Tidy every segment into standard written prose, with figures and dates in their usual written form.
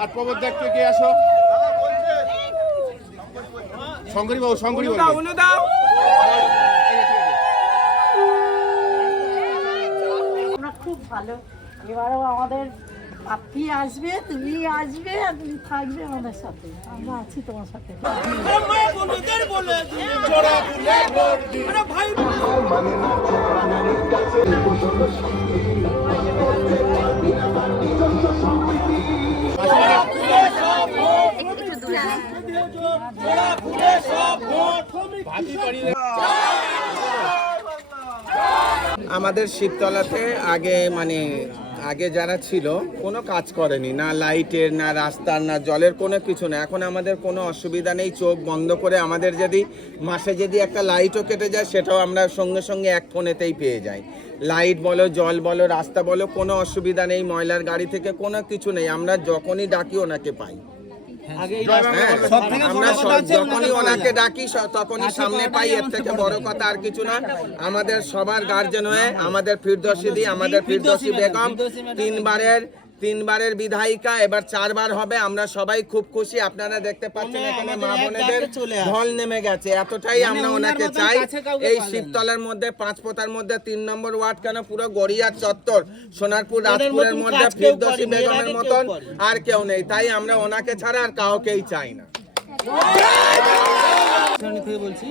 আর প্রবোধ দেখতে কে আসো, শঙ্করী বাবু, শঙ্করী বাবু দাও। খুব ভালো, এবারেও আমাদের আপনি আসবে, তুমি আসবে, আর তুমি থাকবে আমাদের সাথে, আমরা আছি তোমার সাথে। আমাদের শিবতলাতে আগে যারা ছিল কোনো কাজ করেনি, না লাইটের, না রাস্তার, না জলের, কোনো কিছু না। এখন আমাদের কোনো অসুবিধা নেই, চোখ বন্ধ করে আমাদের যদি মাসে যদি একটা লাইটও কেটে যায় সেটাও আমরা সঙ্গে সঙ্গে এক ফোনেতেই পেয়ে যাই। লাইট বলো, জল বলো, রাস্তা বলো, কোনো অসুবিধা নেই। ময়লার গাড়ি থেকে কোনো কিছু নেই, আমরা যখনই ডাকি ওনাকে পাই। আমরা যখনই ওনাকে ডাকি তখনই সামনে পাই, এর থেকে বড় কথা আর কিছু না। আমাদের সবার গার্জেন হয়ে আমাদের ফিরদৌসী দি, আমাদের ফিরদৌসী বেগম তিনবারের বিধায়িকা, এবার 4 বার হবে। আমরা সবাই খুব খুশি। আপনারা দেখতে পাচ্ছেন এখানে মা বোনেদের ঢল নেমে গেছে, এতটাই আমরা ওনাকে চাই। এই শিবতলার মধ্যে 5 পোতার মধ্যে 3 নম্বর ওয়ার্ড কেন, পুরো গড়িয়ার চত্বর, সোনারপুর, রাজপুরের মধ্যে ফিরদৌসী বেগমের মতন আর কেউ নেই। তাই আমরা ওনাকে ছাড়া আর কাউকেই চাই না। বলছি,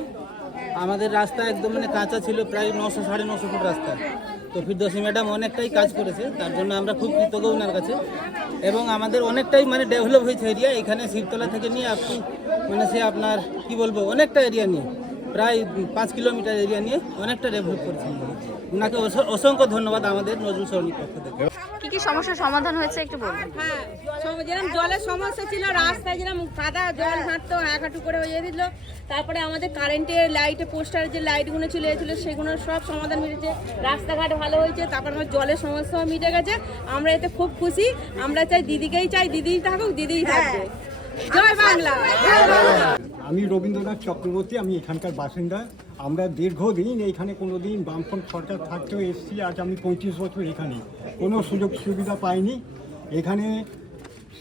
আমাদের রাস্তা একদম কাঁচা ছিল, প্রায় 900-950 ফুট রাস্তা। তো ফিরদৌসী ম্যাডাম অনেকটাই কাজ করেছে, তার জন্য আমরা খুব কৃতজ্ঞ ওনার কাছে। এবং আমাদের অনেকটাই ডেভেলপ হয়েছে এরিয়া, এখানে শিবতলা থেকে নিয়ে আপনি সে আপনার কি বলবো অনেকটা এরিয়া নিয়ে, প্রায় 5 কিলোমিটার এরিয়া নিয়ে অনেকটা ডেভেলপ করেছে। ওনাকে অসংখ্য ধন্যবাদ আমাদের নজরুল সরণির পক্ষ থেকে। কি সমস্যার সমাধান হয়েছে একটু বলুন। হ্যাঁ, যেরকম জলের সমস্যা ছিল, রাস্তায় যেরকম কাদা জল হাঁটতো, এক হাঁটু করে হয়ে দিল। তারপরে আমাদের কারেন্টের লাইটে, পোস্টারের যে লাইটগুলো ছিল সেগুলো সব সমাধান মিটেছে, রাস্তাঘাট ভালো হয়েছে। তারপর আমার জলের সমস্যাও মিটে গেছে। আমরা এতে খুব খুশি। আমরা চাই দিদিকেই চাই, দিদিই থাকুক, দিদিই থাকবে। জয় বাংলা। আমি রবীন্দ্রনাথ চক্রবর্তী, আমি এখানকার বাসিন্দা। আমরা দীর্ঘদিন এইখানে কোনো দিন বামফ্রন্ট সরকার থাকতেও এসেছি। আজ আমি 35 বছর এখানে, কোনো সুযোগ সুবিধা পাইনি। এখানে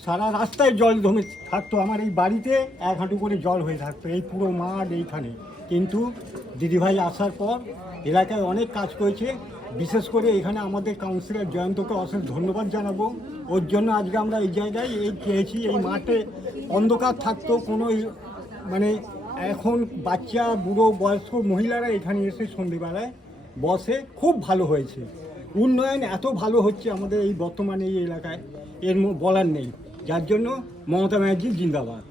সারা রাস্তায় জল জমে থাকতো, আমার এই বাড়িতে 1 হাঁটু করে জল হয়ে থাকতো, এই পুরো মাঠ এইখানে। কিন্তু দিদিভাই আসার পর এলাকায় অনেক কাজ করেছে। বিশেষ করে এখানে আমাদের কাউন্সিলর জয়ন্তকে অশেষ ধন্যবাদ জানাবো। ওর জন্য আজকে আমরা এই জায়গায় পেয়েছি। এই মাঠে অন্ধকার থাকতো, কোনো এখন বাচ্চা, বুড়ো, বয়স্ক মহিলারা এখানে এসে সন্ধ্যেবেলায় বসে। খুব ভালো হয়েছে, উন্নয়ন এত ভালো হচ্ছে আমাদের এই বর্তমানে এই এলাকায়, এর বলার নেই। যার জন্য মমতা ব্যানার্জি জিন্দাবাদ।